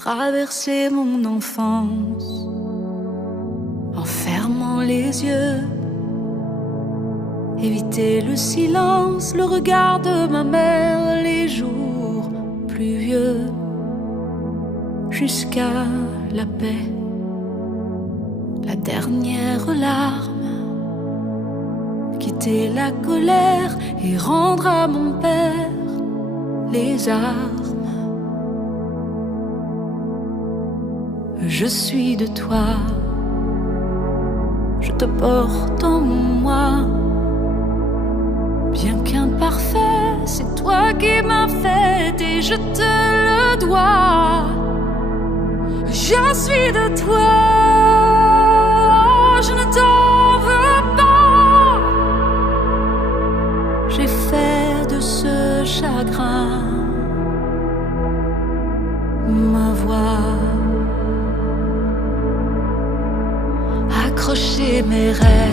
traverser mon enfance en fermant les yeux, éviter le silence, le regard de ma mère, les jours pluvieux, jusqu'à la paix, la dernière larme, quitter la colère et rendre à mon père les armes. Je suis de toi, je te porte en moi. Bien qu'imparfait, c'est toi qui m'as fait et je te le dois. Je suis de toi, je ne t'en veux pas. J'ai fait de ce chagrin ma voix, accrocher mes rêves